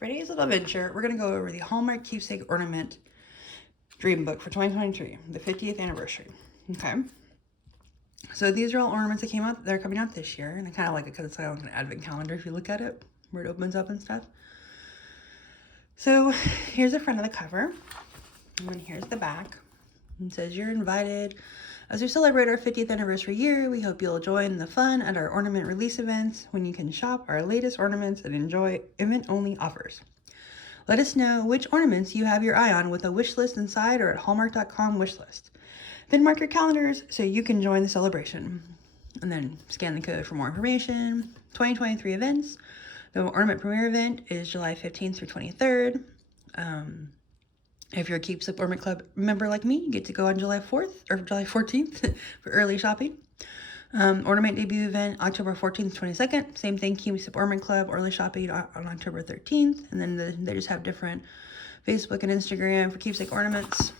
For today's little adventure, we're going to go over the Hallmark Keepsake Ornament Dream Book for 2023, the 50th anniversary. Okay. So these are all ornaments that came out, they're coming out this year, and I kind of like it because it's like an advent calendar if you look at it, where it opens up and stuff. So here's the front of the cover, and then here's the back. It says, "You're invited. As we celebrate our 50th anniversary year, we hope you'll join the fun at our ornament release events when you can shop our latest ornaments and enjoy event-only offers. Let us know which ornaments you have your eye on with a wish list inside or at hallmark.com wishlist. Then mark your calendars so you can join the celebration." And then scan the code for more information. 2023 events. The ornament premiere event is July 15th through 23rd. If you're a Keepsake Ornament Club member like me, you get to go on July 4th or July 14th for early shopping. Ornament debut event, October 14th, 22nd. Same thing, Keepsake Ornament Club, early shopping on October 13th. And then they just have different Facebook and Instagram for Keepsake Ornaments.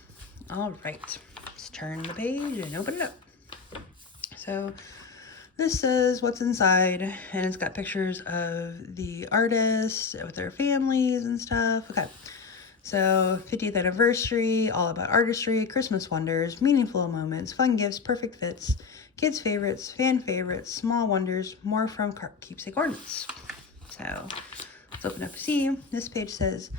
All right, let's turn the page and open it up. So this says what's inside, and it's got pictures of the artists with their families and stuff. Okay. So 50th anniversary, all about artistry, Christmas wonders, meaningful moments, fun gifts, perfect fits, kids favorites, fan favorites, small wonders, more from Keepsake Ornaments. So let's open up and see. This page says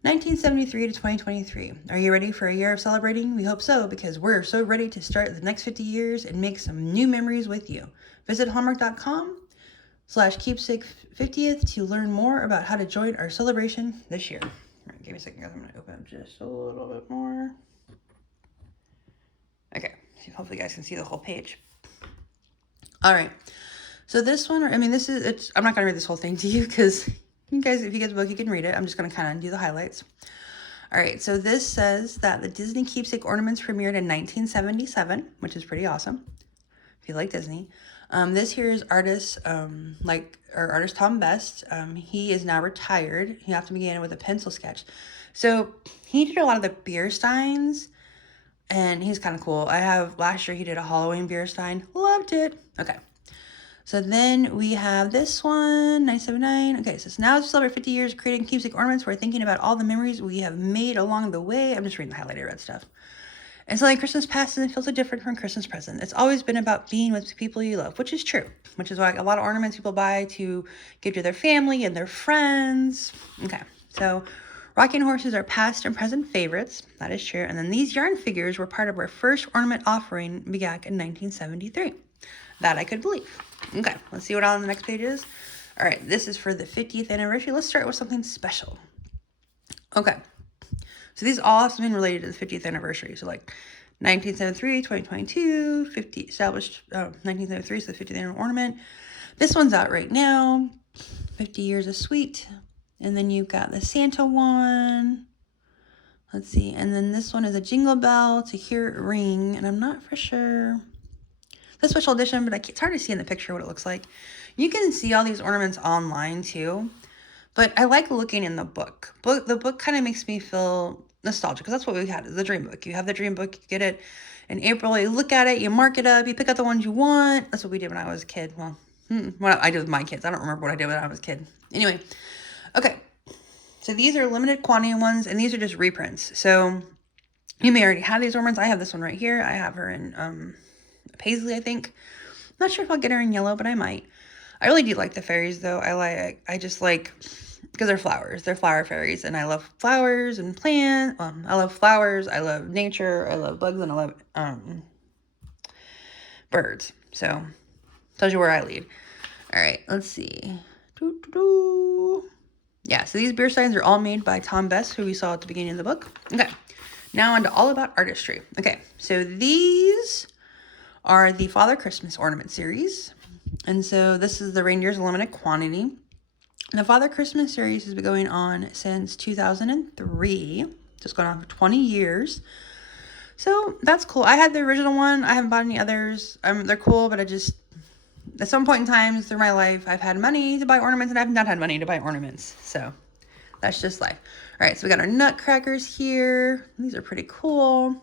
1973 to 2023. Are you ready for a year of celebrating? We hope so, because we're so ready to start the next 50 years and make some new memories with you. Visit hallmark.com/keepsake 50th to learn more about how to join our celebration this year. All right, give me a second, guys. I'm going to open up just a little bit more. Okay, so hopefully you guys can see the whole page. All right, so this one, I'm not going to read this whole thing to you because you guys, if you get the book, you can read it. I'm just going to kind of do the highlights. All right, so this says that the Disney Keepsake Ornaments premiered in 1977, which is pretty awesome if you like Disney. This here is artist Tom Best. He is now retired. He often began with a pencil sketch. So he did a lot of the beer steins, and he's kind of cool. Last year he did a Halloween beer stein. Loved it. Okay. So then we have this one, 1979. Okay, so now as we celebrate 50 years creating keepsake ornaments, we're thinking about all the memories we have made along the way. I'm just reading the highlighted red stuff. And so like Christmas passes and feels so different from Christmas present. It's always been about being with people you love, which is true. Which is why a lot of ornaments people buy to give to their family and their friends. Okay, so rocking horses are past and present favorites. That is true. And then these yarn figures were part of our first ornament offering back in 1973. That I could believe. Okay, let's see what on the next page is. All right, this is for the 50th anniversary. Let's start with something special. Okay. So these all have been related to the 50th anniversary. So like 1973, 2022, 50 established 1973, so the 50th anniversary ornament. This one's out right now. 50 years of sweet. And then you've got the Santa one. Let's see. And then this one is a jingle bell to hear it ring. And I'm not for sure. The special edition, but it's hard to see in the picture what it looks like. You can see all these ornaments online too. But I like looking in the book. The book kind of makes me feel nostalgic, because that's what we had, is the dream book. You have the dream book, you get it in April, you look at it, you mark it up, you pick out the ones you want. That's what we did when I was a kid. Well, what I did with my kids. I don't remember what I did when I was a kid. Anyway, okay. So these are limited quantity ones, and these are just reprints. So you may already have these ornaments. I have this one right here. I have her in paisley, I think. I'm not sure if I'll get her in yellow, but I might. I really do like the fairies, though. I just like, because they're flowers. They're flower fairies, and I love flowers and plants. I love flowers. I love nature. I love bugs, and I love birds. So tells you where I lead. All right, let's see. Yeah, so these beer signs are all made by Tom Best, who we saw at the beginning of the book. Okay, now on to all about artistry. Okay, so these are the Father Christmas Ornament series. And so this is the Reindeer's limited quantity. The Father Christmas series has been going on since 2003. Just going on for 20 years. So that's cool. I had the original one. I haven't bought any others. They're cool, but at some point in time through my life, I've had money to buy ornaments, and I've not had money to buy ornaments. So that's just life. All right, so we got our nutcrackers here. These are pretty cool.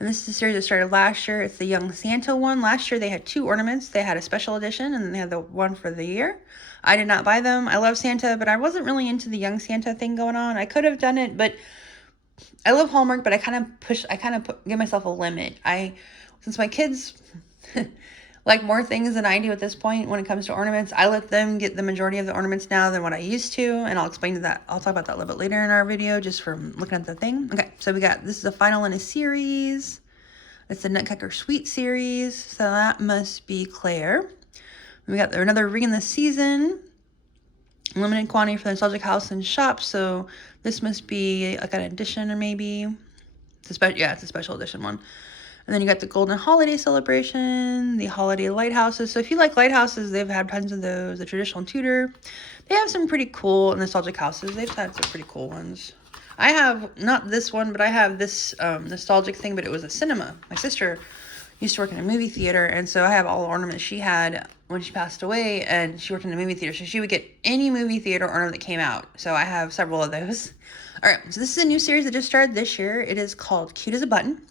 And this is a series that started last year. It's the Young Santa one. Last year they had 2 ornaments. They had a special edition and then they had the one for the year. I did not buy them. I love Santa, but I wasn't really into the Young Santa thing going on. I could have done it, but I love Hallmark, but I kind of give myself a limit. Since my kids like more things than I do at this point when it comes to ornaments, I let them get the majority of the ornaments now than what I used to, and I'll explain that. I'll talk about that a little bit later in our video, just from looking at the thing. Okay, so this is a final in a series. It's the Nutcracker Sweet series, so that must be Claire. We got another ring in the season, limited quantity for the Nostalgic House and Shop, so this must be like an edition, or maybe it's a special edition one. And then you got the Golden Holiday Celebration, the Holiday Lighthouses. So if you like lighthouses, they've had tons of those. The Traditional Tudor, they have some pretty cool nostalgic houses. They've had some pretty cool ones. I have, not this one, but I have this nostalgic thing, but it was a cinema. My sister used to work in a movie theater, and so I have all the ornaments she had when she passed away, and she worked in a movie theater, so she would get any movie theater ornament that came out. So I have several of those. All right, so this is a new series that just started this year. It is called Cute as a Button,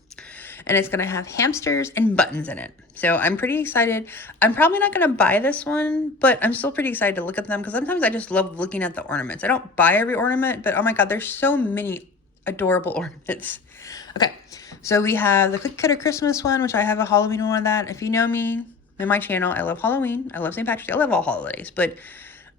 and it's going to have hamsters and buttons in it. So I'm pretty excited. I'm probably not going to buy this one, but I'm still pretty excited to look at them because sometimes I just love looking at the ornaments. I don't buy every ornament, but oh my God, there's so many adorable ornaments. Okay, so we have the Cookie Cutter Christmas one, which I have a Halloween one of that. If you know me in my channel, I love Halloween. I love St. Patrick's Day. I love all holidays, but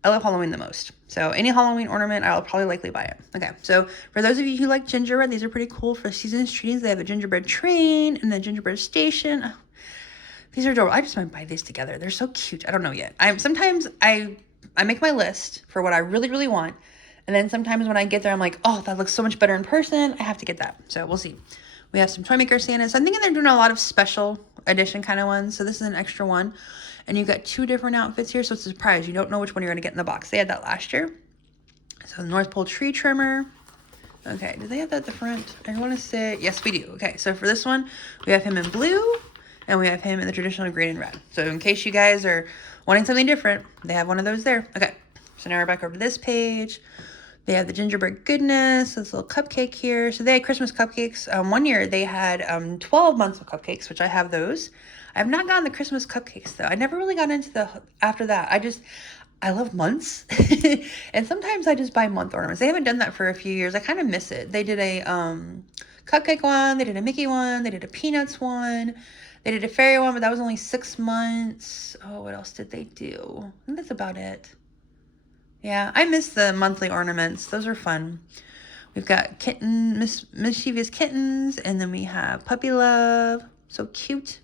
I love Halloween the most. So any Halloween ornament, I'll probably likely buy it. Okay, so for those of you who like gingerbread, these are pretty cool for season's treats. They have a gingerbread train and the gingerbread station. Oh, these are adorable. I just might buy these together. They're so cute. I don't know yet. Sometimes I make my list for what I really, really want. And then sometimes when I get there, I'm like, oh, that looks so much better in person. I have to get that. So we'll see. We have some Toy Maker Santas. I'm thinking they're doing a lot of special edition kind of ones. So this is an extra one. And you got 2 different outfits here. So it's a surprise. You don't know which one you're going to get in the box. They had that last year. So the North Pole tree trimmer. Okay, do they have that at the front? I want to say, yes, we do. Okay, so for this one, we have him in blue. And we have him in the traditional green and red. So in case you guys are wanting something different, they have one of those there. Okay, so now we're back over to this page. They have the gingerbread goodness, this little cupcake here. So they had Christmas cupcakes. One year they had 12 months of cupcakes, which I have those. I have not gotten the Christmas cupcakes though. I never really got into after that. I love months. And sometimes I just buy month ornaments. They haven't done that for a few years. I kind of miss it. They did a cupcake one. They did a Mickey one. They did a Peanuts one. They did a fairy one, but that was only 6 months. Oh, what else did they do? I think that's about it. Yeah, I miss the monthly ornaments. Those are fun. We've got mischievous kittens, and then we have puppy love. So cute.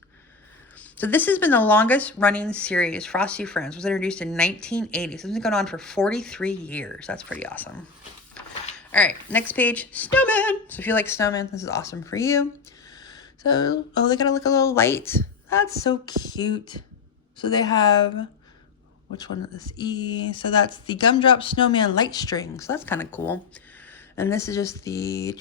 So this has been the longest running series. Frosty Friends was introduced in 1980. So it's been going on for 43 years. That's pretty awesome. All right, next page, snowman. So if you like snowman, this is awesome for you. So, oh, they got a little light. That's so cute. So they have, which one is this? E. So that's the Gumdrop Snowman light string. So that's kind of cool. And this is just the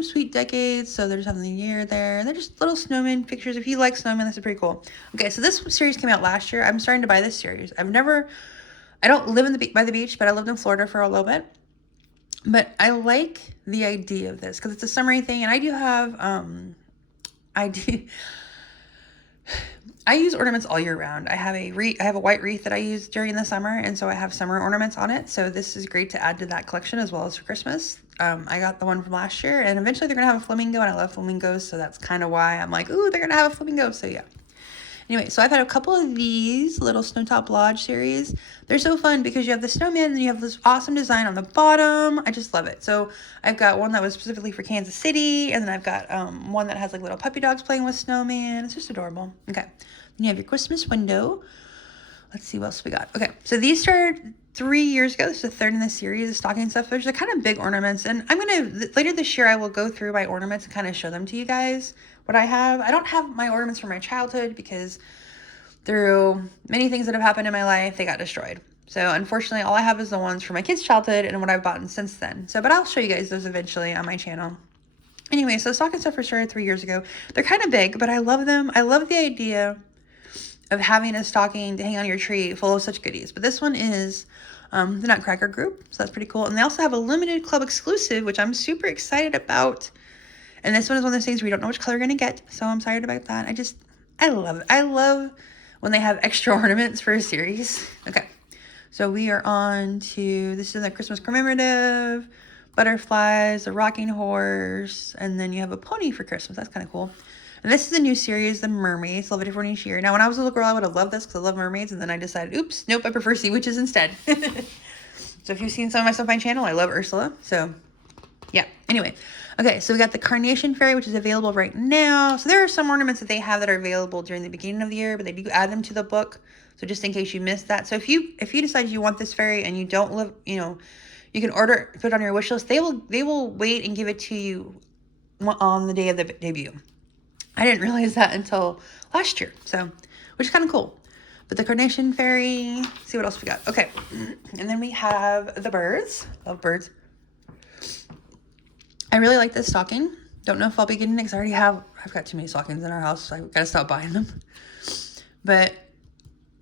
Sweet Decades. So they're just having the year there. And they're just little snowman pictures. If you like snowman, this is pretty cool. Okay, so this series came out last year. I'm starting to buy this series. I don't live by the beach, but I lived in Florida for a little bit. But I like the idea of this because it's a summery thing. And I do have, I use ornaments all year round. I have a white wreath that I use during the summer, and so I have summer ornaments on it. So this is great to add to that collection as well as for Christmas. I got the one from last year, and eventually they're gonna have a flamingo, and I love flamingos, so that's kind of why I'm like, ooh, they're gonna have a flamingo. So yeah. Anyway, so I've had a couple of these little Snowtop Lodge series. They're so fun because you have the snowman and you have this awesome design on the bottom. I just love it. So I've got one that was specifically for Kansas City, and then I've got one that has like little puppy dogs playing with snowman. It's just adorable. Okay, then you have your Christmas window. Let's see what else we got. Okay, so these started 3 years ago. This is the third in the series, the stocking stuffers. They're kind of big ornaments, and later this year I will go through my ornaments and kind of show them to you guys what I have. I don't have my ornaments from my childhood because through many things that have happened in my life, they got destroyed. So unfortunately, all I have is the ones from my kids' childhood and what I've bought since then. So, but I'll show you guys those eventually on my channel. Anyway, so stocking stuffers started 3 years ago. They're kind of big, but I love them. I love the idea of having a stocking to hang on your tree full of such goodies. But this one is the Nutcracker group, so that's pretty cool. And they also have a limited club exclusive, which I'm super excited about. And this one is one of those things where you don't know which color you're going to get. So I'm excited about that. I love it. I love when they have extra ornaments for a series. Okay. So we are on to, this is the Christmas commemorative, butterflies, a rocking horse, and then you have a pony for Christmas. That's kind of cool. And this is a new series, the mermaids. They'll have a different each year. Now, when I was a little girl, I would have loved this because I love mermaids. And then I decided, oops, nope, I prefer sea witches instead. So if you've seen some of my stuff on my channel, I love Ursula. So yeah, anyway. Okay, so we got the Carnation Fairy, which is available right now. So there are some ornaments that they have that are available during the beginning of the year, but they do add them to the book. So just in case you missed that. So if you decide you want this fairy and you don't live, you know, you can order, put it on your wish list. They will wait and give it to you on the day of the debut. I didn't realize that until last year. So, which is kind of cool. But the Carnation Fairy, see what else we got. Okay. And then we have the birds. Love birds. I really like this stocking. Don't know if I'll be getting it because I've got too many stockings in our house, so I gotta stop buying them. But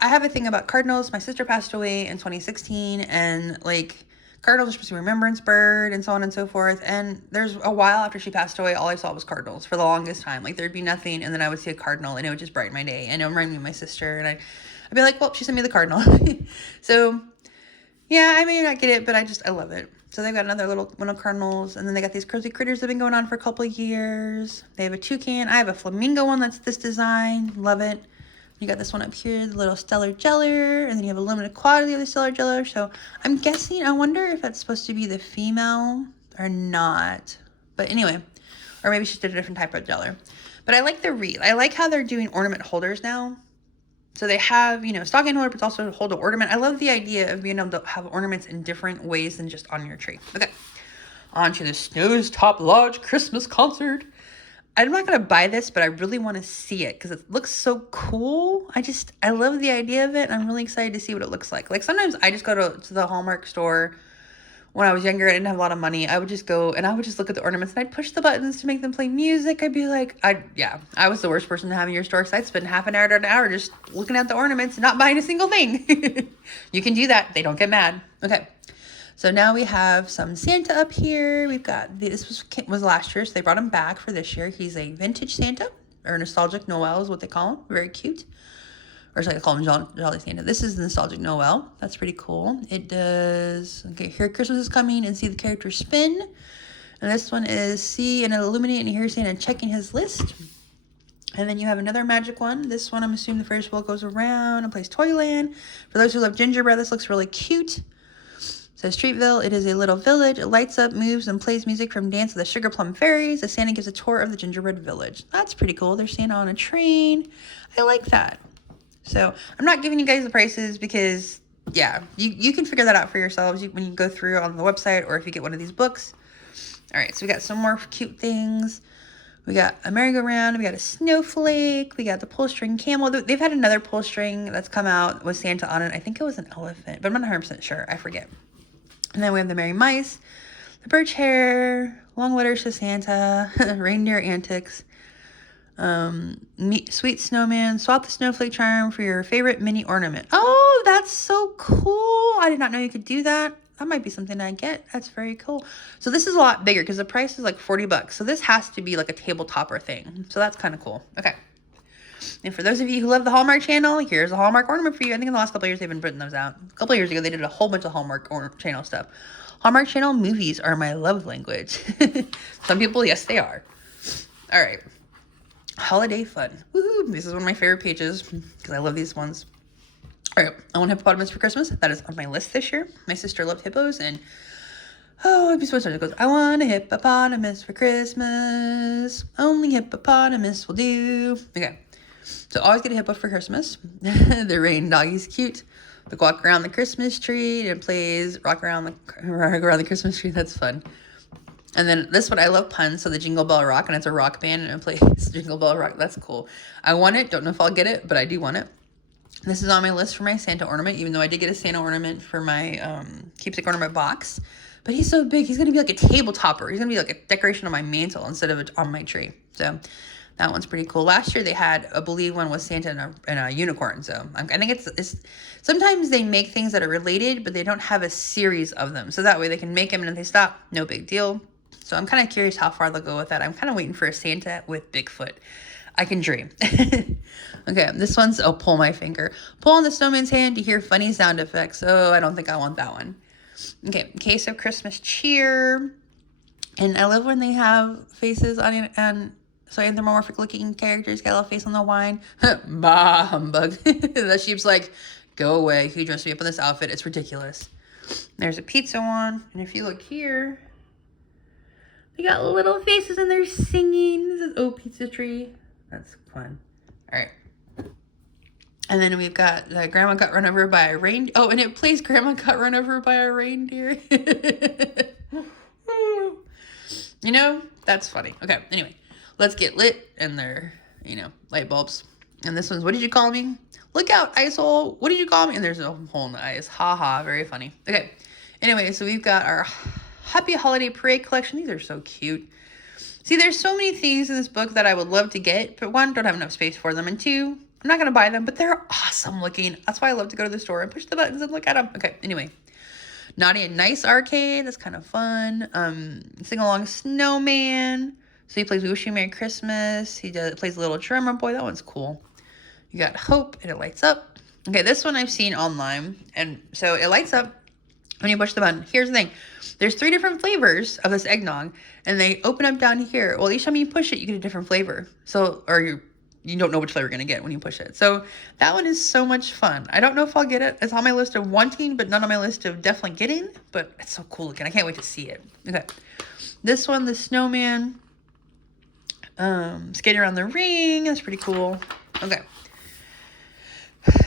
I have a thing about cardinals. My sister passed away in 2016, and like cardinals are supposed to be a remembrance bird and so on and so forth. And there's a while after she passed away, all I saw was cardinals for the longest time. Like there'd be nothing, and then I would see a cardinal, and it would just brighten my day. And it would remind me of my sister, and I'd be like, well, she sent me the cardinal. So yeah, I may not get it, but I love it. So they've got another little one of cardinals, and then they got these cozy critters that have been going on for a couple of years. They have a toucan. I have a flamingo one that's this design. Love it. You got this one up here, the little stellar jeller, and then you have a limited quantity of the stellar jeller. So I'm guessing, I wonder if that's supposed to be the female or not. But anyway, or maybe she did a different type of jeller. But I like the wreath. I like how they're doing ornament holders now. So they have, you know, stocking holder, but it's also hold an ornament. I love the idea of being able to have ornaments in different ways than just on your tree. Okay, on to the Snow's Top Lodge Christmas concert. I'm not going to buy this, but I really want to see it because it looks so cool. I love the idea of it, and I'm really excited to see what it looks like. Like sometimes I just go to the Hallmark store. When I was younger, I didn't have a lot of money. I would just go and I would just look at the ornaments, and I'd push the buttons to make them play music. I'd be like, I was the worst person to have in your store because I'd spend half an hour to an hour just looking at the ornaments and not buying a single thing. You can do that. They don't get mad. Okay. So now we have some Santa up here. We've got, this was last year, so they brought him back for this year. He's a vintage Santa, or nostalgic Noel is what they call him. Very cute. Or sorry, I call him Jolly Santa. This is the nostalgic Noel. That's pretty cool. It does, okay, here Christmas is coming, and see the character spin. And this one is see and illuminate, and hear Santa checking his list. And then you have another magic one. This one, I'm assuming the Ferris wheel goes around and plays Toyland. For those who love gingerbread, this looks really cute. Says Streetville, it is a little village. It lights up, moves, and plays music from Dance of the Sugar Plum Fairies as Santa gives a tour of the gingerbread village. That's pretty cool. There's Santa on a train. I like that. So I'm not giving you guys the prices because, yeah, you can figure that out for yourselves when you go through on the website or if you get one of these books. All right, so we got some more cute things. We got a merry-go-round. We got a snowflake. We got the pull string camel. They've had another pull string that's come out with Santa on it. I think it was an elephant, but I'm not 100% sure. I forget. And then we have the merry mice, the birch hare, long letters to Santa, reindeer antics. Sweet snowman, swap the snowflake charm for your favorite mini ornament. Oh, that's so cool. I did not know you could do that. That might be something I get. That's very cool. So this is a lot bigger because the price is like $40. So this has to be like a tabletopper thing. So that's kind of cool. Okay. And for those of you who love the Hallmark channel, here's a Hallmark ornament for you. I think in the last couple of years they've been putting those out. A couple of years ago they did a whole bunch of Hallmark channel stuff. Hallmark channel movies are my love language. Some people, yes, they are. All right. Holiday fun. Woohoo! This is one of my favorite pages because I love these ones. All right, I want hippopotamus for Christmas. That is on my list this year. My sister loved hippos, and I'd be so excited. It goes, I want a hippopotamus for Christmas. Only hippopotamus will do. Okay, so always get a hippo for Christmas. The rain doggy's cute. They walk around the Christmas tree and plays rock around the Christmas tree. That's fun. And then this one, I love puns, so the Jingle Bell Rock, and it's a rock band, and it plays Jingle Bell Rock. That's cool. I want it. Don't know if I'll get it, but I do want it. This is on my list for my Santa ornament, even though I did get a Santa ornament for my keepsake ornament box. But he's so big, he's going to be like a table topper. He's going to be like a decoration on my mantle instead of on my tree. So that one's pretty cool. Last year, they had, I believe, one with Santa and a unicorn. So I think it's sometimes they make things that are related, but they don't have a series of them. So that way they can make them, and if they stop, no big deal. So I'm kind of curious how far they'll go with that. I'm kind of waiting for a Santa with Bigfoot. I can dream. Okay, this one's, oh, pull my finger. Pull on the snowman's hand to hear funny sound effects. Oh, I don't think I want that one. Okay, case of Christmas cheer. And I love when they have faces on it, and so anthropomorphic looking characters got a little face on the wine. Bah, humbug. The sheep's like, go away. Who dressed me up in this outfit? It's ridiculous. There's a pizza one. And if you look here, they got little faces and they're singing. This is, oh, pizza tree. That's fun. All right. And then we've got Grandma got run over by a reindeer. Oh, and it plays Grandma got run over by a reindeer. You know, that's funny. Okay, anyway, let's get lit. And they're, you know, light bulbs. And this one's, what did you call me? Look out, ice hole. What did you call me? And there's a hole in the ice. Ha ha, very funny. Okay, anyway, so we've got our Happy Holiday Parade collection. These are so cute. See, there's so many things in this book that I would love to get, but one, don't have enough space for them, and two, I'm not going to buy them, but they're awesome looking. That's why I love to go to the store and push the buttons and look at them. Okay, anyway. Naughty and Nice Arcade. That's kind of fun. Sing Along Snowman. So he plays We Wish You a Merry Christmas. He plays Little Drummer Boy. That one's cool. You got Hope, and it lights up. Okay, this one I've seen online. And so it lights up when you push the button. Here's the thing. There's 3 different flavors of this eggnog, and they open up down here. Well, each time you push it, you get a different flavor. So, or you don't know which flavor you're going to get when you push it. So that one is so much fun. I don't know if I'll get it. It's on my list of wanting, but not on my list of definitely getting. But it's so cool looking. I can't wait to see it. Okay. This one, the snowman. Skating around the ring. That's pretty cool. Okay.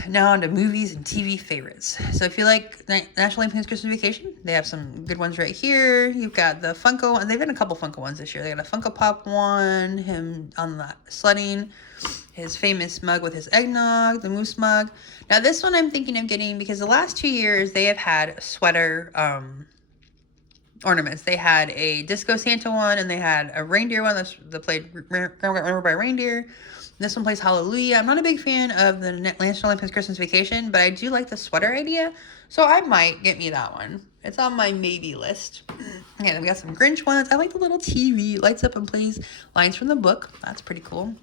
Now on to movies and TV favorites. So if you like National Lampoon's Christmas Vacation, they have some good ones right here. You've got the Funko, and they've done a couple Funko ones this year. They got a Funko Pop one, him on the sledding, his famous mug with his eggnog, the moose mug. Now this one I'm thinking of getting because the last 2 years they have had sweater ornaments. They had a Disco Santa one, and they had a reindeer one that played Grandma Got Run Over by a Reindeer. This one plays Hallelujah. I'm not a big fan of the National Lampoon's Christmas Vacation, but I do like the sweater idea, so I might get me that one. It's on my maybe list. Yeah, then we got some Grinch ones. I like the little TV. Lights up and plays lines from the book. That's pretty cool.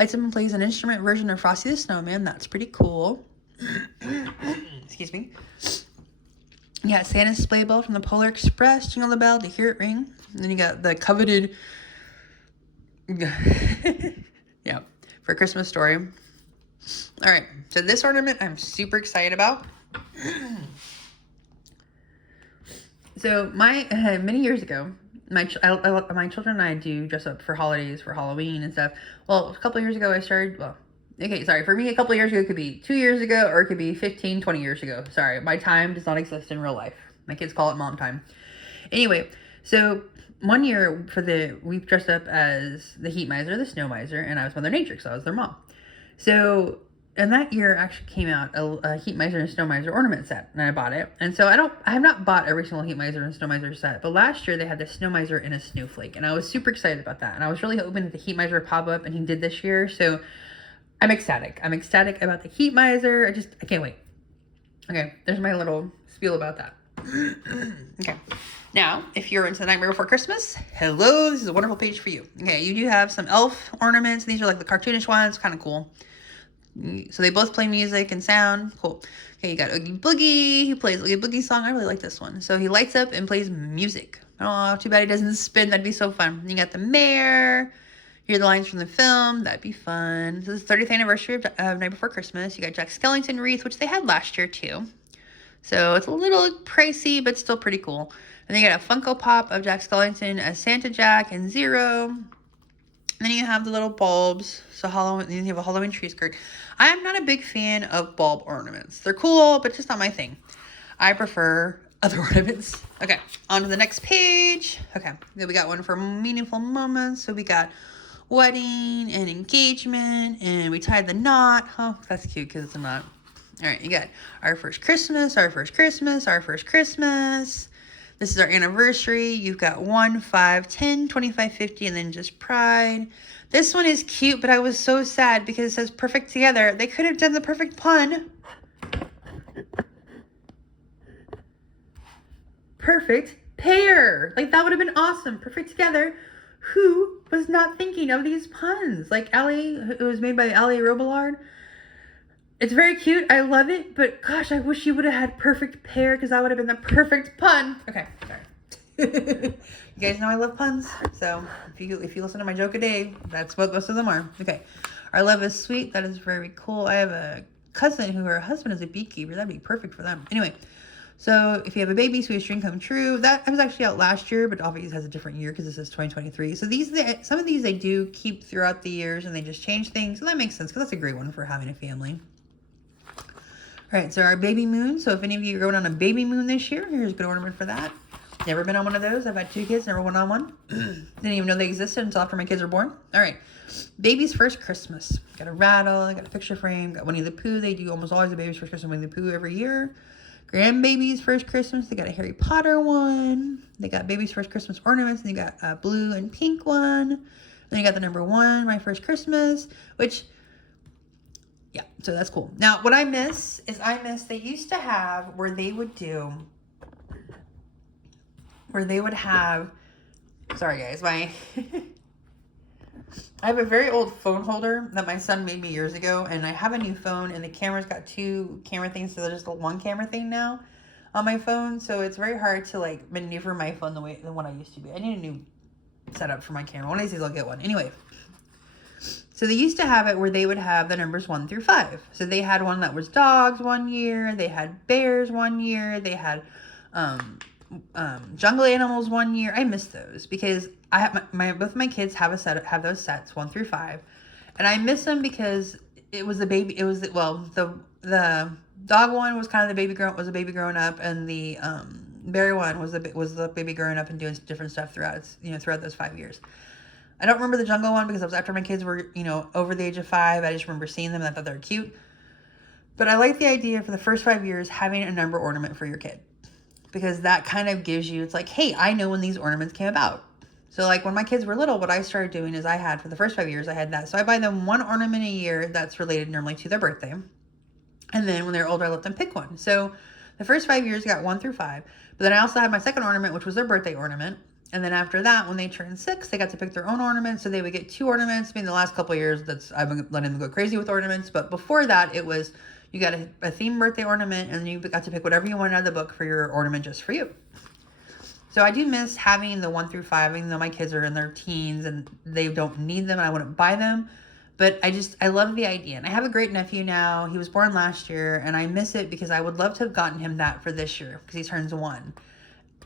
Lights up and plays an instrument version of Frosty the Snowman. That's pretty cool. Excuse me. Yeah, Santa's sleigh bell from the Polar Express. Jingle the bell to hear it ring. And then you got the coveted... Yeah, for Christmas Story. All right, so this ornament I'm super excited about. So many years ago, my children and I do dress up for holidays, for Halloween and stuff. Well, a couple of years ago I started, for me a couple of years ago, it could be 2 years ago, or it could be 15, 20 years ago. Sorry, my time does not exist in real life. My kids call it mom time. Anyway, so one year we dressed up as the Heat Miser, the Snow Miser, and I was Mother Nature, so I was their mom. So, and that year actually came out a Heat Miser and Snow Miser ornament set, and I bought it. And so I have not bought every single Heat Miser and Snow Miser set, but last year they had the Snow Miser and a snowflake, and I was super excited about that. And I was really hoping that the Heat Miser would pop up, and he did this year, so I'm ecstatic. I'm ecstatic about the Heat Miser. I can't wait. Okay, there's my little spiel about that. Okay. Now, if you're into The Nightmare Before Christmas, hello, this is a wonderful page for you. Okay, you do have some elf ornaments. These are like the cartoonish ones, kind of cool. So they both play music and sound. Cool. Okay, you got Oogie Boogie. He plays Oogie Boogie song. I really like this one. So he lights up and plays music. Oh, too bad he doesn't spin. That'd be so fun. You got the mayor. Hear the lines from the film. That'd be fun. So this is the 30th anniversary of Night Before Christmas. You got Jack Skellington wreath, which they had last year too. So it's a little pricey, but still pretty cool. And then you got a Funko Pop of Jack Skellington as Santa Jack and Zero. And then you have the little bulbs. So Halloween, you have a Halloween tree skirt. I am not a big fan of bulb ornaments. They're cool, but just not my thing. I prefer other ornaments. Okay, on to the next page. Okay, then we got one for meaningful moments. So we got wedding and engagement, and we tied the knot. Oh, that's cute because it's a knot. All right, you got our first Christmas, our first Christmas, our first Christmas. This is our anniversary. You've got 1, 5, 10, 25, 50, and then just pride. This one is cute, but I was so sad because it says perfect together. They could have done the perfect pun. Perfect pear. Like, that would have been awesome. Perfect together. Who was not thinking of these puns? Like, Ellie, it was made by Ellie Robillard. It's very cute. I love it. But gosh, I wish you would have had perfect pear, because that would have been the perfect pun. Okay, sorry. You guys know I love puns. So if you listen to my joke a day, that's what most of them are. Okay. Our love is sweet. That is very cool. I have a cousin who her husband is a beekeeper. That'd be perfect for them. Anyway, so if you have a baby, sweetest dream come true. That was actually out last year, but obviously has a different year because this is 2023. So some of these they do keep throughout the years, and they just change things. So that makes sense, because that's a great one for having a family. All right, so our baby moon. So if any of you are going on a baby moon this year, here's a good ornament for that. Never been on one of those. I've had 2 kids, never went on one. Didn't even know they existed until after my kids were born. All right, baby's first Christmas. Got a rattle, got a picture frame, got Winnie the Pooh. They do almost always a baby's first Christmas, Winnie the Pooh every year. Grandbaby's first Christmas, they got a Harry Potter one. They got baby's first Christmas ornaments, and they got a blue and pink one. Then you got the number 1, my first Christmas, which... yeah, so that's cool. Now, what I miss is they used to have where they would have, sorry guys, I have a very old phone holder that my son made me years ago, and I have a new phone, and the camera's got 2 camera things, so there's just a 1 camera thing now on my phone, so it's very hard to like maneuver my phone the one I used to be. I need a new setup for my camera. One of these days I'll get one. Anyway. So they used to have it where they would have the numbers 1 through 5. So they had one that was dogs one year. They had bears one year. They had jungle animals one year. I miss those because I have both of my kids have those sets 1 through 5, and I miss them because it was the baby. It was the dog one was kind of a baby growing up, and the bear one was the baby growing up and doing different stuff throughout those 5 years. I don't remember the jungle one because it was after my kids were, over the age of 5. I just remember seeing them and I thought they were cute. But I like the idea for the first 5 years having a number ornament for your kid, because that kind of gives you, it's like, hey, I know when these ornaments came about. So like when my kids were little, what I started doing is for the first 5 years, I had that. So I buy them 1 ornament a year that's related normally to their birthday. And then when they're older, I let them pick one. So the first 5 years got 1 through 5. But then I also had my second ornament, which was their birthday ornament. And then after that, when they turned 6, they got to pick their own ornaments. So they would get 2 ornaments. I mean, the last couple of years, I've been letting them go crazy with ornaments. But before that, it was, you got a themed birthday ornament, and then you got to pick whatever you wanted out of the book for your ornament just for you. So I do miss having the 1 through 5, even though my kids are in their teens and they don't need them and I wouldn't buy them. But I love the idea. And I have a great nephew now. He was born last year, and I miss it because I would love to have gotten him that for this year because he turns 1.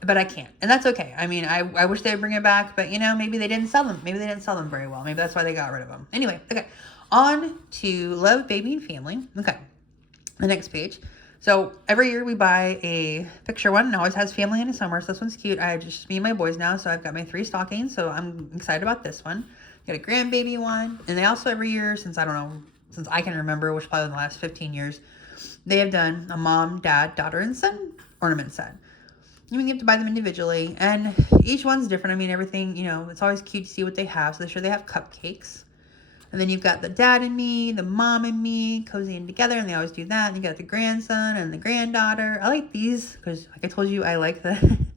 But I can't. And that's okay. I mean, I wish they'd bring it back, but maybe they didn't sell them. Maybe they didn't sell them very well. Maybe that's why they got rid of them. Anyway, okay. On to love, baby, and family. Okay. The next page. So every year we buy a picture one, and it always has family in it somewhere. So this one's cute. I just me and my boys now. So I've got my 3 stockings. So I'm excited about this one. Got a grandbaby one. And they also every year, since I can remember, which probably in the last 15 years, they have done a mom, dad, daughter, and son ornament set. You have to buy them individually, and each one's different. I mean, everything, it's always cute to see what they have. So they have cupcakes. And then you've got the dad and me, the mom and me, cozying together, and they always do that. And you got the grandson and the granddaughter. I like these because, like I told you, I like the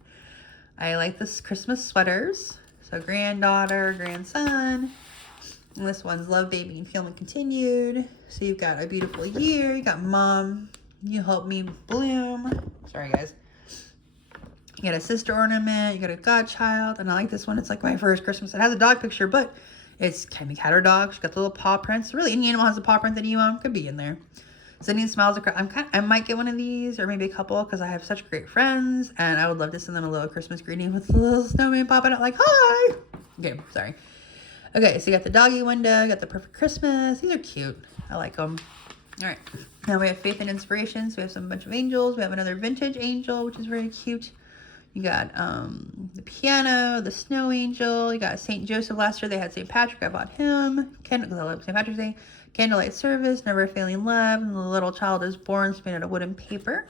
Christmas sweaters. So granddaughter, grandson. And this one's love, baby, and family continued. So you've got a beautiful year. You got mom, you help me bloom. Sorry, guys. You got a sister ornament, you got a godchild, and I like this one. It's like my first Christmas. It has a dog picture, but it's can be cat or dog. She's got the little paw prints. Really, any animal has a paw print that you own could be in there. Sending smiles across. I might get one of these, or maybe a couple, because I have such great friends, and I would love to send them a little Christmas greeting with a little snowman popping out like, hi! Okay, sorry. Okay, so you got the doggy window, you got the perfect Christmas. These are cute. I like them. All right, now we have faith and inspiration. So we have bunch of angels. We have another vintage angel, which is very cute. You got the piano, the snow angel. You got St. Joseph. Last year they had St. Patrick. I bought him. Because I love St. Patrick's Day. Candlelight service, never failing love. And the little child is born, made out of wood and paper.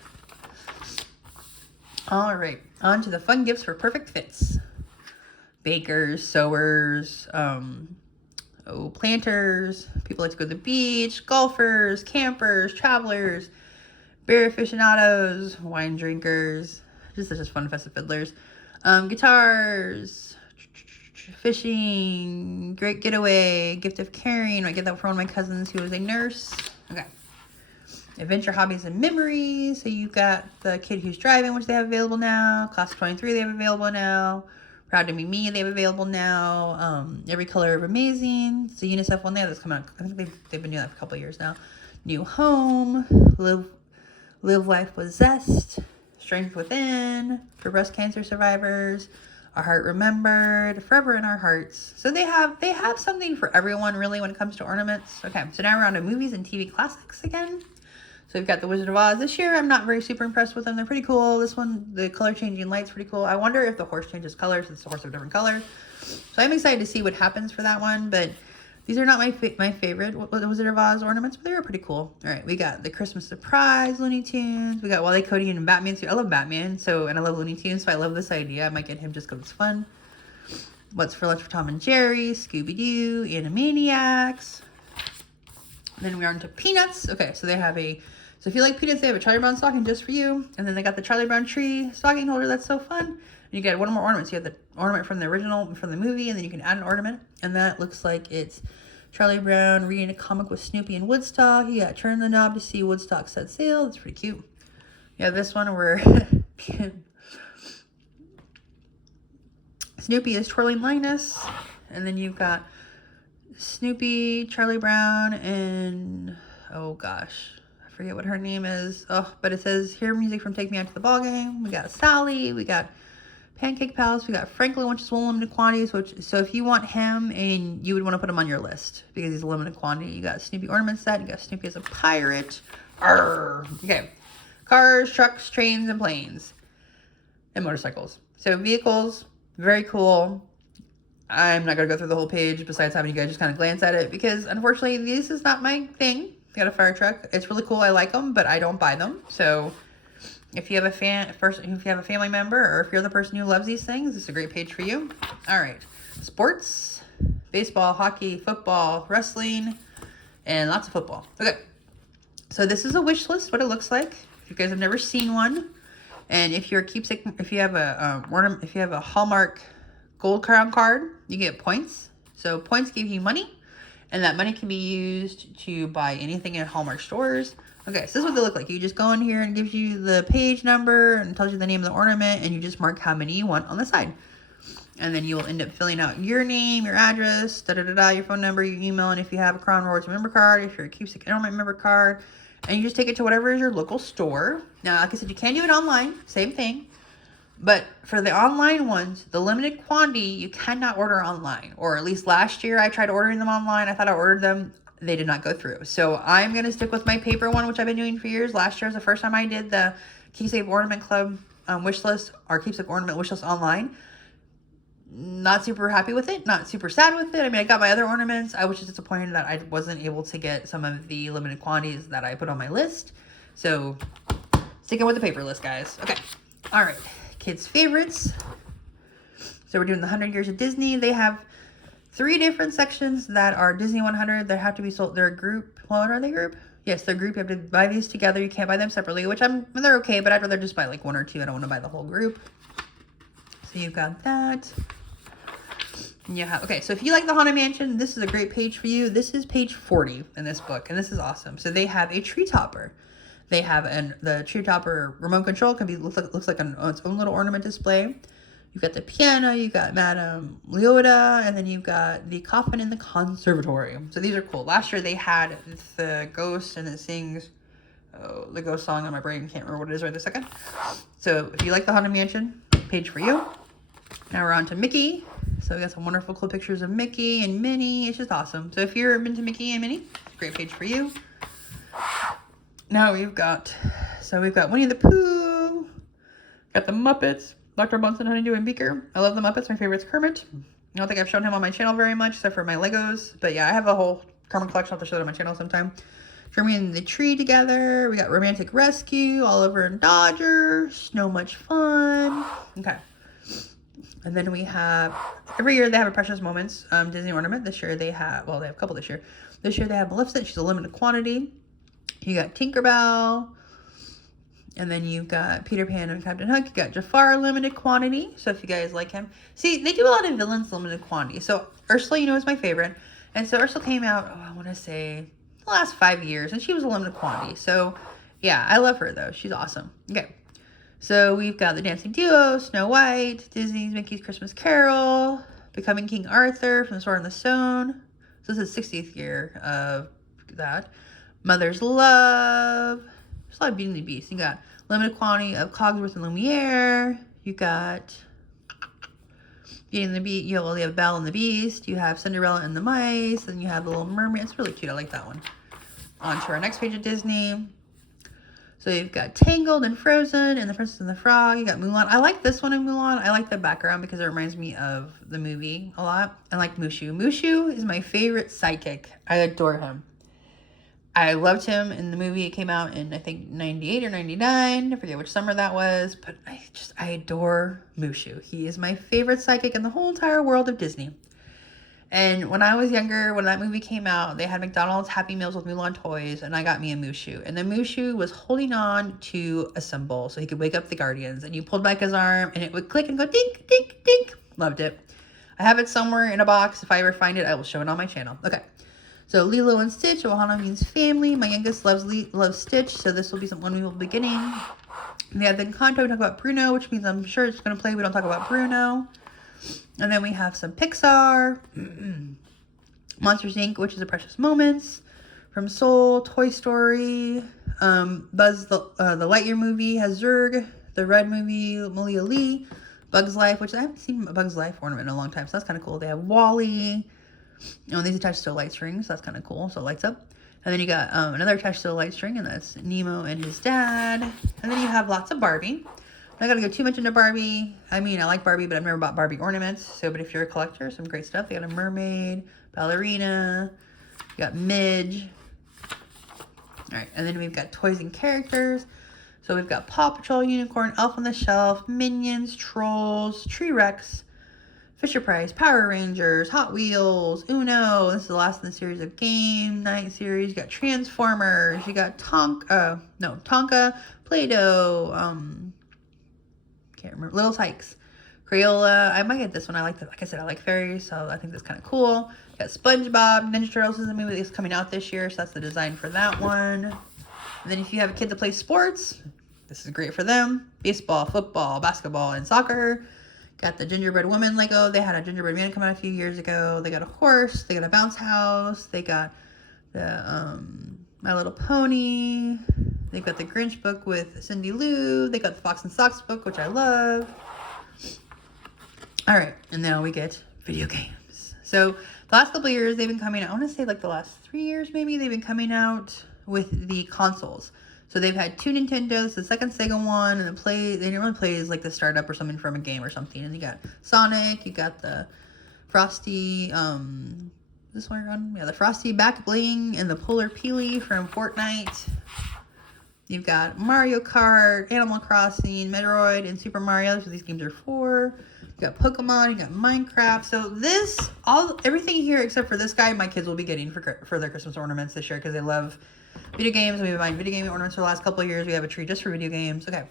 All right. On to the fun gifts for perfect fits. Bakers, sewers, planters. People like to go to the beach. Golfers, campers, travelers. Beer aficionados. Wine drinkers. just fun, festive fiddlers. Guitars, fishing, great getaway, gift of caring. I get that from one of my cousins who was a nurse. Okay. Adventure, hobbies, and memories. So you've got the kid who's driving, which they have available now. Class of 23, they have available now. Proud to be me, they have available now. Every color of amazing. It's a UNICEF one there that's come out. I think they've been doing that for a couple of years now. New home. Live life with zest. Strength within. For breast cancer survivors. Our heart remembered. Forever in our hearts. So they have something for everyone really when it comes to ornaments. Okay, so now we're on to movies and TV classics again. So we've got The Wizard of Oz. This year, I'm not very super impressed with them. They're pretty cool. This one, the color changing light's pretty cool. I wonder if the horse changes colors. It's a horse of different colors. So I'm excited to see what happens for that one. But these are not my favorite The Wizard of Oz ornaments, but they were pretty cool. All right, we got the Christmas Surprise Looney Tunes. We got Wile E. Coyote and Batman too. I love Batman, and I love Looney Tunes, so I love this idea. I might get him just because it's fun. What's for Lunch for Tom and Jerry, Scooby-Doo, Animaniacs. Then we're on to Peanuts. Okay, so they have so if you like Peanuts, they have a Charlie Brown stocking just for you. And then they got the Charlie Brown tree stocking holder. That's so fun. And you get one more ornament. So you have the ornament from the original, from the movie, and then you can add an ornament. And that looks like it's Charlie Brown reading a comic with Snoopy and Woodstock. You got Turn the Knob to see Woodstock set sail. That's pretty cute. Yeah, this one where Snoopy is twirling Linus. And then you've got Snoopy, Charlie Brown, and oh gosh, I forget what her name is. Oh, but it says hear music from Take Me Out to the Ball Game. We got Sally, we got Pancake Palace, we got Franklin, which is limited quantities. So if you want him, and you would want to put him on your list because he's a limited quantity. You got Snoopy ornament set. You got Snoopy as a pirate. Arr. Okay, cars, trucks, trains, and planes, and motorcycles. So vehicles, very cool. I'm not going to go through the whole page besides having you guys just kind of glance at it because unfortunately this is not my thing. I got a fire truck. It's really cool. I like them, but I don't buy them. So if you have a family member or if you're the person who loves these things, this is a great page for you. All right. Sports, baseball, hockey, football, wrestling, and lots of football. Okay. So this is a wish list, what it looks like. If you guys have never seen one, and if you're a keepsake, if you have a Hallmark Gold Crown card, you get points. So points give you money, and that money can be used to buy anything in Hallmark stores. Okay, so this is what they look like. You just go in here and it gives you the page number and tells you the name of the ornament, and you just mark how many you want on the side. And then you'll end up filling out your name, your address, your phone number, your email, and if you have a Crown Rewards member card, if you're a Keepsake Ornament member card, and you just take it to whatever is your local store. Now, like I said, you can do it online, same thing. But for the online ones, the limited quantity, you cannot order online. Or at least last year, I tried ordering them online. I thought I ordered them. They did not go through. So I'm going to stick with my paper one, which I've been doing for years. Last year was the first time I did the Keepsake Ornament Club wish list, or Keepsake Ornament wish list online. Not super happy with it. Not super sad with it. I mean, I got my other ornaments. I was just disappointed that I wasn't able to get some of the limited quantities that I put on my list. So sticking with the paper list, guys. Okay. All right. Kids' favorites. So we're doing the 100 Years of Disney. They have 3 different sections that are Disney 100. They have to be sold. They're a group. What are they group? Yes, they're group. You have to buy these together. You can't buy them separately, which they're okay, but I'd rather just buy like 1 or 2. I don't want to buy the whole group. So you've got that. Yeah. Okay. So if you like the Haunted Mansion, this is a great page for you. This is page 40 in this book, and this is awesome. So they have a tree topper. They have the tree topper remote control looks like its own little ornament display. You've got the piano, you got Madame Leota, and then you've got the coffin in the conservatory. So these are cool. Last year they had the ghost, and it sings the ghost song on my brain. Can't remember what it is right this second. So if you like the Haunted Mansion, page for you. Now we're on to Mickey. So we got some wonderful cool pictures of Mickey and Minnie. It's just awesome. So if you're into Mickey and Minnie, great page for you. Now we've got Winnie the Pooh, got the Muppets, Dr. Bunsen, Honeydew, and Beaker. I love the Muppets. My favorite's Kermit. I don't think I've shown him on my channel very much, except for my Legos. But yeah, I have a whole Kermit collection. I'll have to show it on my channel sometime. Jeremy and the Tree together. We got Romantic Rescue, Oliver and Dodger, Snow Much Fun. Okay. And then we have, every year they have a Precious Moments Disney ornament. This year they have, they have a couple this year. This year they have Maleficent. She's a limited quantity. You got Tinkerbell, And then you've got Peter Pan and Captain Hook. You got Jafar limited quantity. So if you guys like him. See, they do a lot of villains limited quantity. So Ursula, you know, is my favorite. And so Ursula came out, I want to say, the last 5 years. And she was a limited quantity. So, yeah, I love her, though. She's awesome. Okay. So we've got the Dancing Duo, Snow White, Disney's Mickey's Christmas Carol, Becoming King Arthur from The Sword and the Stone. So this is the 60th year of that. Mother's Love. There's a lot of Beauty and the Beast. You got limited quantity of Cogsworth and Lumiere. You got Beauty and the Beast. You have Belle and the Beast. You have Cinderella and the Mice. And you have the Little Mermaid. It's really cute. I like that one. On to our next page of Disney. So you've got Tangled and Frozen and The Princess and the Frog. You got Mulan. I like this one in Mulan. I like the background because it reminds me of the movie a lot. I like Mushu. Mushu is my favorite sidekick. I adore him. I loved him in the movie. It came out in, I think, 98 or 99. I forget which summer that was. But I adore Mushu. He is my favorite sidekick in the whole entire world of Disney. And when I was younger, when that movie came out, they had McDonald's Happy Meals with Mulan toys, and I got me a Mushu. And the Mushu was holding on to a symbol so he could wake up the Guardians. And you pulled back his arm, and it would click and go dink, dink, dink. Loved it. I have it somewhere in a box. If I ever find it, I will show it on my channel. Okay. So Lilo and Stitch, Ohana means family. My youngest loves Stitch, so this will be one we will be getting. And they have the Encanto. We talk about Bruno, which means I'm sure it's going to play. We don't talk about Bruno. And then we have some Pixar, Monsters Inc., which is a Precious Moments, from Soul, Toy Story, Buzz, the Lightyear movie has Zurg, the Red movie, Malia Lee, Bug's Life, which I haven't seen a Bug's Life ornament in a long time, so that's kind of cool. They have Wall-E, these attached to a light string, so that's kind of cool, so it lights up. And then you got another attached to a light string, and that's Nemo and his dad. And then you have lots of Barbie. I'm not going to go too much into Barbie. I mean, I like Barbie, but I've never bought Barbie ornaments. So, but if you're a collector, some great stuff. They got a mermaid, ballerina. You got Midge. All right, and then we've got toys and characters. So we've got Paw Patrol, Unicorn, Elf on the Shelf, Minions, Trolls, T-Rex, Fisher-Price, Power Rangers, Hot Wheels, Uno. This is the last in the series of game night series. You got Transformers. You got Tonka, Play-Doh, can't remember, Little Tykes, Crayola. I might get this one. I like I said, I like fairies, so I think that's kind of cool. You got SpongeBob, Ninja Turtles is a movie that's coming out this year, so that's the design for that one. And then if you have a kid that plays sports, this is great for them. Baseball, football, basketball, and soccer. Got the Gingerbread Woman Lego. They had a Gingerbread Man come out a few years ago. They got a horse. They got a bounce house. They got the My Little Pony. They've got the Grinch book with Cindy Lou. They got the Fox and Socks book, which I love. All right, and now we get video games. So the last couple of years, they've been coming out. I want to say like the last 3 years, maybe, they've been coming out with the consoles. So they've had 2 Nintendos, the second Sega one, and they normally play as like the startup or something from a game or something. And you got Sonic, you got the Frosty, this one, yeah, the Frosty Back Bling and the Polar Peely from Fortnite. You've got Mario Kart, Animal Crossing, Metroid, and Super Mario. So these games are for. You got Pokemon, you got Minecraft. So everything here except for this guy, my kids will be getting for their Christmas ornaments this year because they love video games. We've been buying video game ornaments for the last couple of years. We have a tree just for video games. Okay.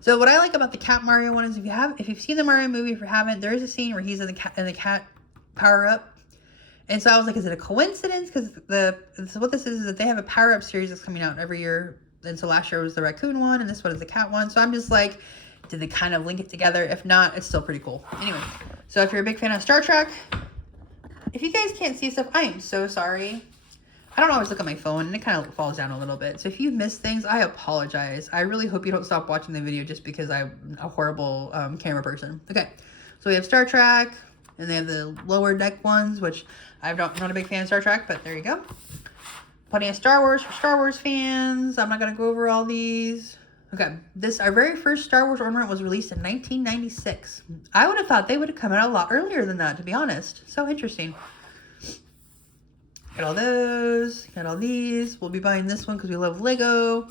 So what I like about the Cat Mario one is if you've seen the Mario movie, if you haven't, there is a scene where he's in the cat power up. And so I was like, is it a coincidence? Because what this is that they have a power up series that's coming out every year. And so last year was the raccoon one, and this one is the cat one. So I'm just like, did they kind of link it together? If not, it's still pretty cool. Anyway, so if you're a big fan of Star Trek, if you guys can't see stuff, I am so sorry. I don't always look at my phone, and it kind of falls down a little bit. So if you miss things, I apologize. I really hope you don't stop watching the video just because I'm a horrible camera person. Okay, so we have Star Trek, and they have the lower deck ones, which I'm not a big fan of Star Trek, but there you go. Plenty of Star Wars for Star Wars fans. I'm not going to go over all these. Okay, our very first Star Wars ornament was released in 1996. I would have thought they would have come out a lot earlier than that, to be honest. So interesting. Got all those. Got all these. We'll be buying this one because we love Lego.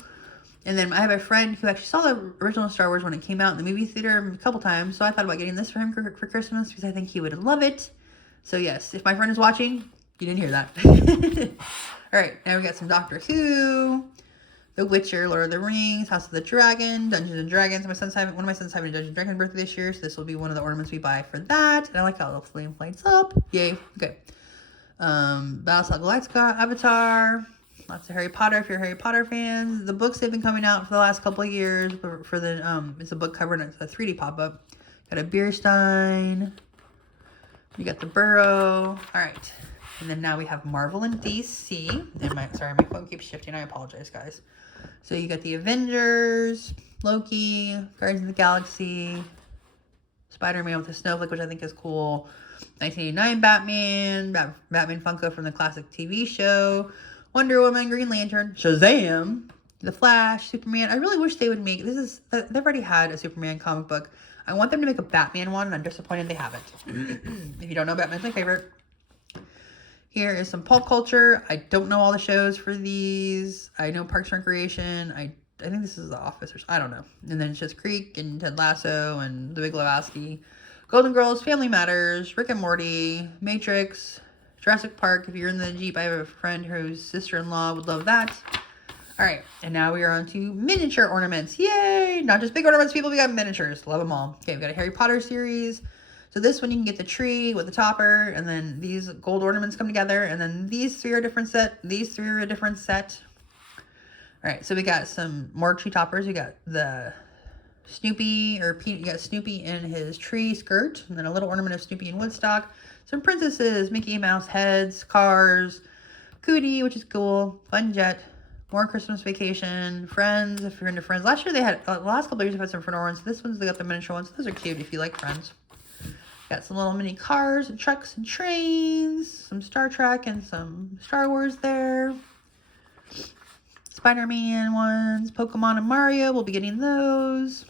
And then I have a friend who actually saw the original Star Wars when it came out in the movie theater a couple times. So I thought about getting this for him for Christmas because I think he would love it. So yes, if my friend is watching, you didn't hear that. All right, now we got some Doctor Who, The Witcher, Lord of the Rings, House of the Dragon, Dungeons and Dragons. One of my sons having a Dungeons and Dragons birthday this year, so this will be one of the ornaments we buy for that. And I like how the flame lights up. Yay. Okay. Battlestar Galactica, Avatar, lots of Harry Potter if you're Harry Potter fans. The books they've been coming out for the last couple of years for the it's a book cover and it's a 3D pop-up. Got a beer stein. You got the burrow. All right. And then now we have Marvel and DC. And my phone keeps shifting. I apologize, guys. So you got the Avengers, Loki, Guardians of the Galaxy, Spider-Man with a snowflake, which I think is cool. 1989 Batman, Batman Funko from the classic TV show, Wonder Woman, Green Lantern, Shazam, The Flash, Superman. I really wish they would make, they've already had a Superman comic book. I want them to make a Batman one, and I'm disappointed they haven't. If you don't know, Batman's my favorite. Here is some pulp culture. I don't know all the shows for these. I know Parks and Recreation. I think this is The Office, or I don't know. And then it's just Creek and Ted Lasso and The Big Lebowski. Golden Girls, Family Matters, Rick and Morty, Matrix, Jurassic Park. If you're in the Jeep, I have a friend whose sister-in-law would love that. All right, and now we are on to miniature ornaments. Yay! Not just big ornaments, people. We got miniatures. Love them all. Okay, we got a Harry Potter series. So this one, you can get the tree with the topper, and then these gold ornaments come together, and then these three are a different set. These three are a different set. All right, so we got some more tree toppers. We got the Snoopy, or Pete, you got Snoopy in his tree skirt, and then a little ornament of Snoopy in Woodstock. Some princesses, Mickey Mouse heads, cars, Cootie, which is cool, Fun Jet, more Christmas Vacation, Friends, if you're into Friends. Last year they had, the last couple of years they've had some Friend ones. This one's, they got the miniature ones. Those are cute if you like Friends. Got some little mini cars and trucks and trains, some Star Trek and some Star Wars there. Spider-Man ones, Pokemon and Mario, we'll be getting those.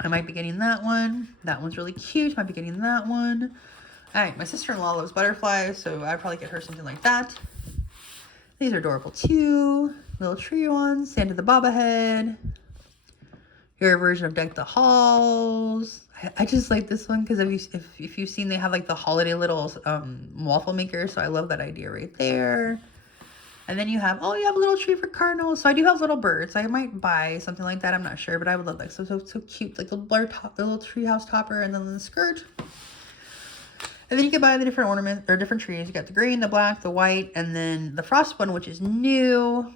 I might be getting that one. That one's really cute. Might be getting that one. All right, my sister-in-law loves butterflies, so I'd probably get her something like that. These are adorable too. Little tree ones. Santa the Bobblehead. Your version of Deck the Halls. I just like this one because if you've seen, they have like the holiday little waffle maker, so I love that idea right there. And then you have a little tree for cardinals. So I do have little birds. I might buy something like that. I'm not sure, but I would love that. So cute. Like the little treehouse topper, and then the skirt. And then you can buy the different ornaments or different trees. You got the green, the black, the white, and then the frost one, which is new.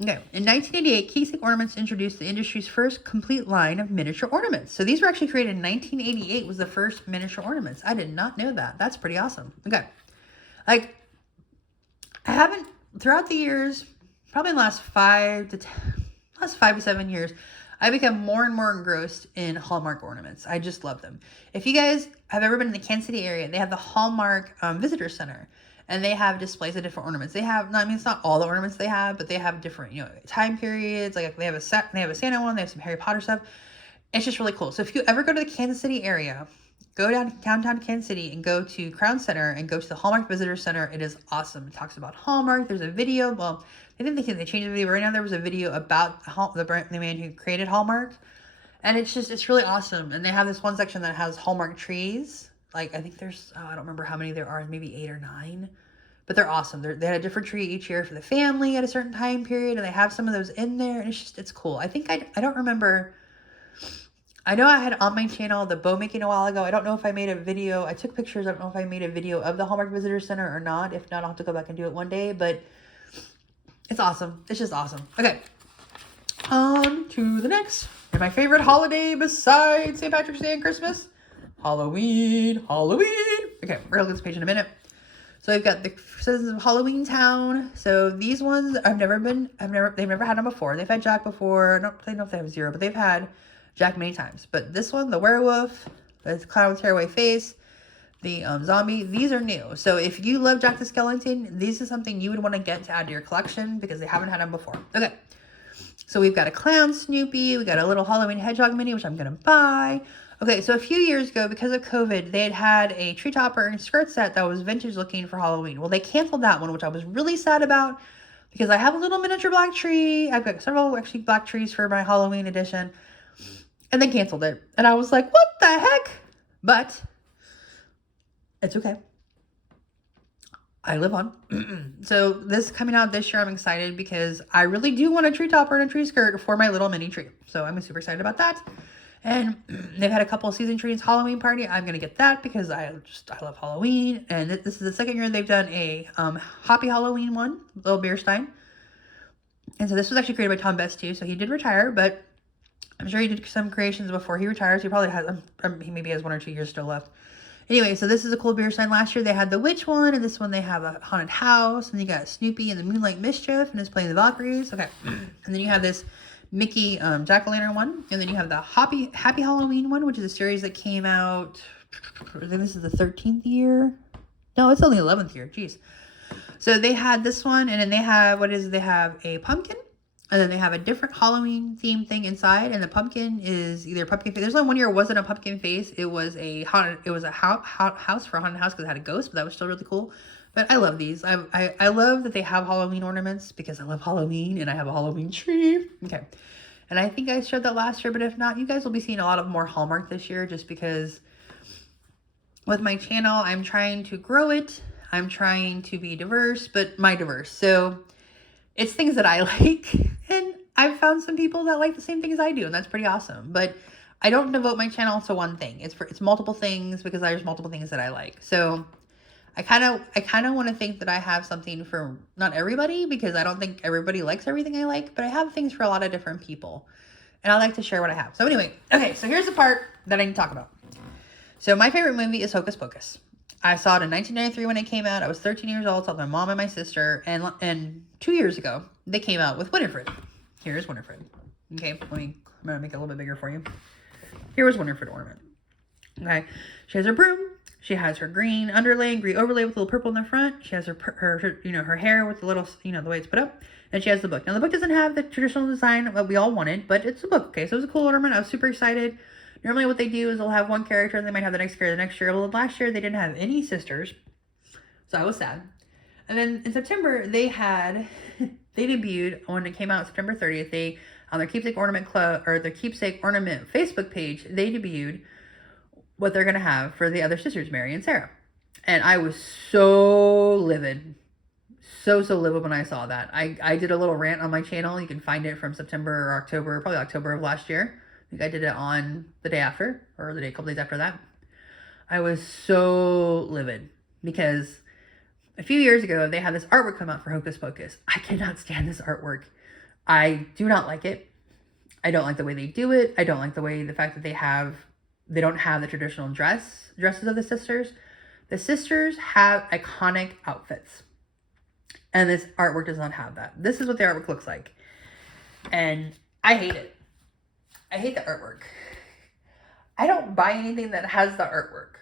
Okay. In 1988, Keepsake Ornaments introduced the industry's first complete line of miniature ornaments. So these were actually created in 1988 was the first miniature ornaments. I did not know that. That's pretty awesome. Okay. Like, I haven't, throughout the years, probably in the last 5 to 7 years, I become more and more engrossed in Hallmark ornaments. I just love them. If you guys have ever been in the Kansas City area, they have the Hallmark Visitor Center, and they have displays of different ornaments. They have, I mean, it's not all the ornaments they have, but they have different, time periods. Like they have a Santa one, they have some Harry Potter stuff. It's just really cool. So if you ever go to the Kansas City area, go downtown Kansas City and go to Crown Center and go to the Hallmark Visitor Center. It is awesome. It talks about Hallmark. There's a video. Well, I think they changed the video, but right now there was a video about the man who created Hallmark. And it's really awesome. And they have this one section that has Hallmark trees. Like, I think there's, I don't remember how many there are, maybe 8 or 9. But they're awesome. They had a different tree each year for the family at a certain time period. And they have some of those in there. And it's cool. I think I don't remember. I know I had on my channel the bow making a while ago. I don't know if I made a video. I took pictures. I don't know if I made a video of the Hallmark Visitor Center or not. If not, I'll have to go back and do it one day. But it's awesome. It's just awesome. Okay. On to the next. And my favorite holiday besides St. Patrick's Day and Christmas? Halloween. Okay, we're going to look at this page in a minute. So I've got the Citizens of Halloween Town. So these ones, they've never had them before. They've had Jack before. I don't know if they have Zero, but they've had Jack many times. But this one, the werewolf, the clown with tearaway face, the zombie, these are new. So if you love Jack the Skellington, this is something you would want to get to add to your collection because they haven't had them before. Okay. So we've got a clown Snoopy. We got a little Halloween hedgehog mini, which I'm going to buy. Okay, so a few years ago, because of COVID, they had a tree topper and skirt set that was vintage looking for Halloween. Well, they canceled that one, which I was really sad about because I have a little miniature black tree. I've got several actually black trees for my Halloween edition. And they canceled it. And I was like, what the heck? But it's okay. I live on. So this coming out this year, I'm excited because I really do want a tree topper and a tree skirt for my little mini tree. So I'm super excited about that. And they've had a couple of season trees Halloween party. I'm going to get that because I love Halloween. And this is the second year they've done a Happy Halloween one, Little Beerstein. And so this was actually created by Tom Best too. So he did retire, but I'm sure he did some creations before he retires. He probably has, he maybe has 1 or 2 years still left. Anyway, so this is a cool beer sign. Last year they had the witch one, and this one they have a haunted house, and you got Snoopy and the Moonlight Mischief, and it's playing the Valkyries. Okay, and then you have this Mickey Jack-o'-lantern one, and then you have the Happy Halloween one, which is a series that came out. I think this is the 13th year. No, it's only 11th year. Jeez. So they had this one, and then they have they have a pumpkin. And then they have a different Halloween theme thing inside, and the pumpkin is either a pumpkin face. There's only one year it wasn't a pumpkin face. It was a haunted. It was a house for a haunted house because it had a ghost, but that was still really cool. But I love these. I love that they have Halloween ornaments because I love Halloween and I have a Halloween tree. Okay, and I think I showed that last year, but if not, you guys will be seeing a lot of more Hallmark this year, just because with my channel, I'm trying to grow it. I'm trying to be diverse, but my diverse. So it's things that I like, and I've found some people that like the same things I do, and that's pretty awesome. But I don't devote my channel to one thing. It's multiple things because there's multiple things that I like. So I kind of want to think that I have something for not everybody, because I don't think everybody likes everything I like, but I have things for a lot of different people, and I like to share what I have. So anyway, okay, so here's the part that I need to talk about. So my favorite movie is Hocus Pocus. I saw it in 1993 when it came out. I was 13 years old. Saw it with my mom and my sister. And 2 years ago, they came out with Winifred. Here's Winifred. Okay, I'm going to make it a little bit bigger for you. Here was Winifred Ornament. Okay, she has her broom. She has her green underlay, green overlay with a little purple in the front. She has her hair with the little, the way it's put up. And she has the book. Now, the book doesn't have the traditional design that we all wanted, but it's a book. Okay, so it was a cool ornament. I was super excited. Normally what they do is they'll have one character and they might have the next character the next year. Well, last year they didn't have any sisters, so I was sad. And then in September they debuted when it came out September 30th. They on their Keepsake Ornament Club or their Keepsake Ornament Facebook page, they debuted what they're gonna have for the other sisters, Mary and Sarah. And I was so livid. So livid when I saw that. I did a little rant on my channel. You can find it from September or October, probably October of last year. I think I did it on the day after, or a couple days after that. I was so livid because a few years ago, they had this artwork come out for Hocus Pocus. I cannot stand this artwork. I do not like it. I don't like the way they do it. I don't like the fact that they don't have the traditional dresses of the sisters. The sisters have iconic outfits. And this artwork does not have that. This is what the artwork looks like. And I hate it. I hate the artwork. I don't buy anything that has the artwork.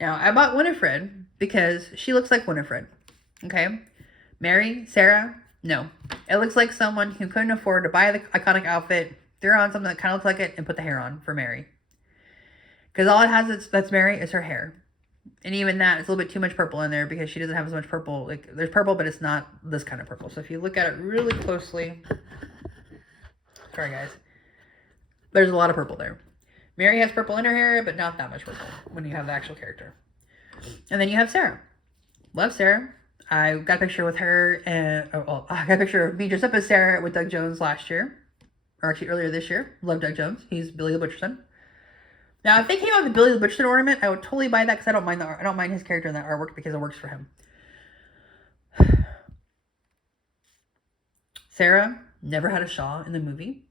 Now, I bought Winifred because she looks like Winifred. Okay? Mary, Sarah, no. It looks like someone who couldn't afford to buy the iconic outfit, threw on something that kind of looks like it, and put the hair on for Mary. Because all it has that's Mary is her hair. And even that, it's a little bit too much purple in there because she doesn't have as much purple. Like, there's purple, but it's not this kind of purple. So if you look at it really closely, sorry guys, there's a lot of purple there. Mary has purple in her hair, but not that much purple when you have the actual character. And then you have Sarah. Love Sarah. I got a picture with her, and I got a picture of me dressed up as Sarah with Doug Jones last year, or actually earlier this year. Love Doug Jones. He's Billy the Butcher son. Now, if they came out with the Billy the Butcher son ornament, I would totally buy that because I don't mind his character in that artwork because it works for him. Sarah never had a shawl in the movie.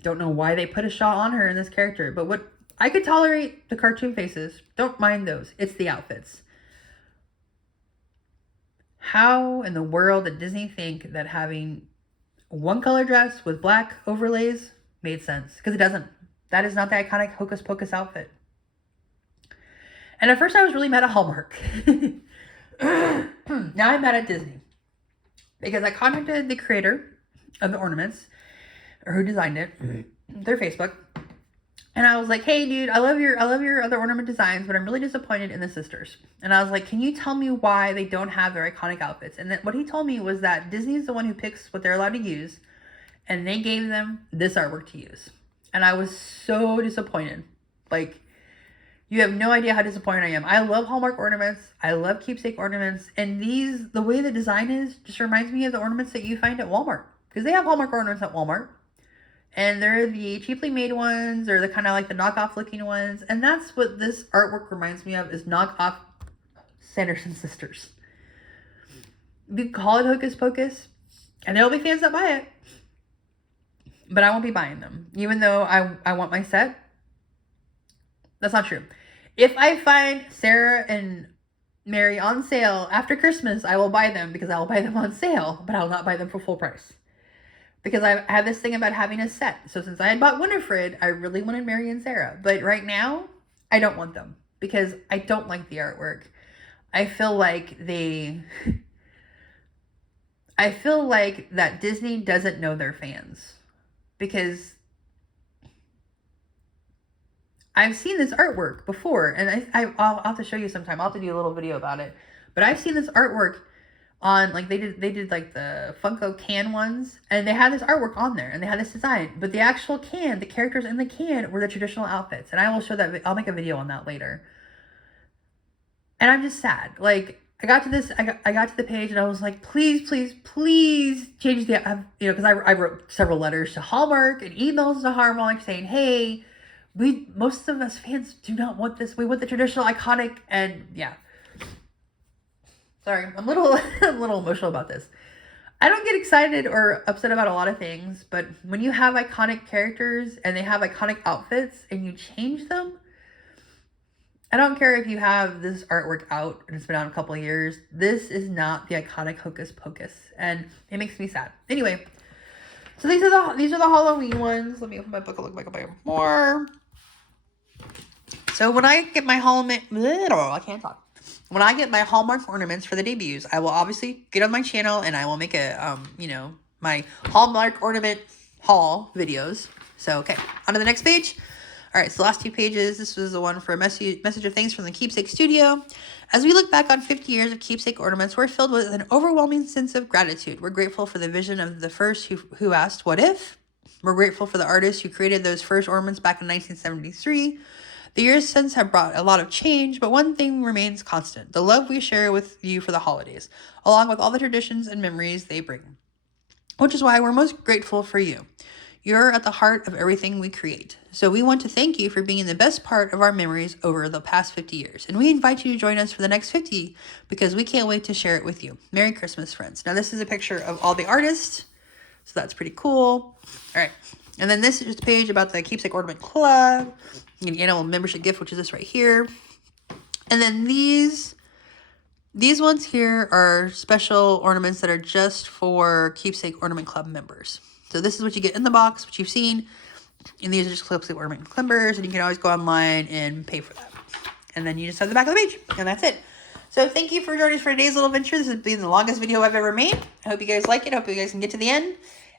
Don't know why they put a shawl on her in this character, but what I could tolerate the cartoon faces. Don't mind those. It's the outfits. How in the world did Disney think that having one color dress with black overlays made sense? Because it doesn't. That is not the iconic Hocus Pocus outfit. And at first I was really mad at Hallmark. Now I'm mad at Disney. Because I contacted the creator of the ornaments, or who designed it, their Facebook. And I was like, hey dude, I love your other ornament designs, but I'm really disappointed in the sisters. And I was like, can you tell me why they don't have their iconic outfits? And then what he told me was that Disney is the one who picks what they're allowed to use, and they gave them this artwork to use. And I was so disappointed. Like, You have no idea how disappointed I am. I love Hallmark ornaments. I love keepsake ornaments. And these, the way the design is, just reminds me of the ornaments that you find at Walmart. Because they have Hallmark ornaments at Walmart. And they're the cheaply made ones, or the kind of like the knockoff looking ones. And that's what this artwork reminds me of, is knockoff Sanderson sisters. You call it Hocus Pocus, and there'll be fans that buy it. But I won't be buying them. Even though I want my set. That's not true. If I find Sarah and Mary on sale after Christmas, I will buy them, because I will buy them on sale. But I will not buy them for full price. Because I have this thing about having a set. So since I had bought Winifred, I really wanted Mary and Sarah. But right now, I don't want them. Because I don't like the artwork. I feel like I feel like that Disney doesn't know their fans. Because I've seen this artwork before. And I'll have to show you sometime. I'll have to do a little video about it. But I've seen this artwork on, like, they did like the Funko can ones, and they had this artwork on there, and they had this design, but the actual can, the characters in the can were the traditional outfits, and I will show that. I'll make a video on that later. And I'm just sad. Like, I got to the page, and I was like, please, please, please change the, because I wrote several letters to Hallmark and emails to Hallmark saying, hey, most of us fans do not want this. We want the traditional iconic, and yeah. Sorry, I'm a little emotional about this. I don't get excited or upset about a lot of things, but when you have iconic characters and they have iconic outfits and you change them, I don't care if you have this artwork out and it's been out a couple of years. This is not the iconic Hocus Pocus, and it makes me sad. Anyway, so these are the Halloween ones. Let me open my book and look back at my more. So when I get my I can't talk. When I get my Hallmark ornaments for the debuts, I will obviously get on my channel and I will make a, my Hallmark ornament haul videos. So, okay, on to the next page. All right, so the last two pages, this was the one for a message of thanks from the Keepsake Studio. As we look back on 50 years of Keepsake ornaments, we're filled with an overwhelming sense of gratitude. We're grateful for the vision of the first who asked, what if? We're grateful for the artists who created those first ornaments back in 1973. The years since have brought a lot of change, but one thing remains constant: the love we share with you for the holidays, along with all the traditions and memories they bring. Which is why we're most grateful for you. You're at the heart of everything we create. So we want to thank you for being the best part of our memories over the past 50 years. And we invite you to join us for the next 50, because we can't wait to share it with you. Merry Christmas, friends. Now this is a picture of all the artists, so that's pretty cool. All right. And then this is just a page about the Keepsake Ornament Club. An annual membership gift, which is this right here. And then these ones here are special ornaments that are just for Keepsake Ornament Club members. So this is what you get in the box, which you've seen. And these are just Keepsake Ornament members. And you can always go online and pay for that. And then you just have the back of the page. And that's it. So thank you for joining us for today's little adventure. This has been the longest video I've ever made. I hope you guys like it. I hope you guys can get to the end.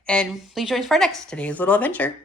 And please join us for our next today's little adventure.